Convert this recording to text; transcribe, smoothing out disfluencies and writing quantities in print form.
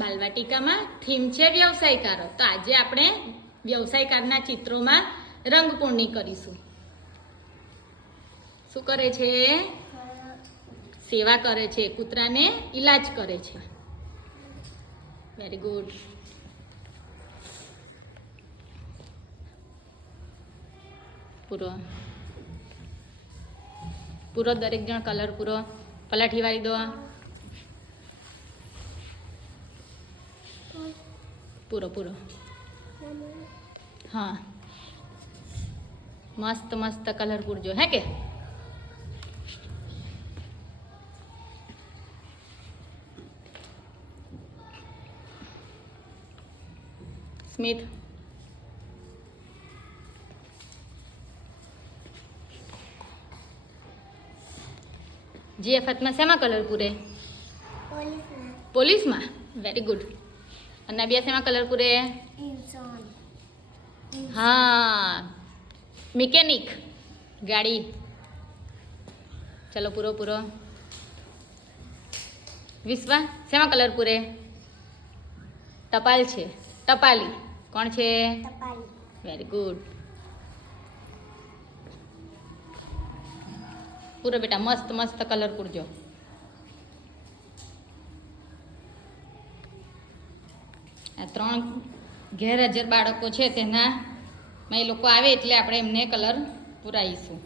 બાલવાટિકામાં theme છે વ્યવસાયકારો. તો આજે આપણે વ્યવસાયકારના ચિત્રોમાં રંગપૂર્ણી કરીશું. શું કરે છે? સેવા કરે છે, કૂતરાને ઈલાજ કરે છે. Very good. પૂરો પૂરો દરેક જણ કલર પૂરો પલાઠી વાળી દો. પૂરો પૂરો. હા, મસ્ત મસ્ત કલર પૂરજો હે કે. સ્મિત જીએફમાં શેમાં કલર પૂરે? પોલીસમાં. Very good. અને બે શેમાં કલર પૂરે? હા, મિકેનિક, ગાડી. ચલો પૂરો પૂરો. વિશ્વા શેમાં કલર પૂરે? ટપાલ છે, ટપાલી. કોણ છે? Very good. પૂરો બેટા, મસ્ત મસ્ત કલર પૂરજો. આ 3 ગેરહાજર બાળકો છે તેના એ લોકો આવે એટલે આપણે એમને કલર પૂરાઈશું.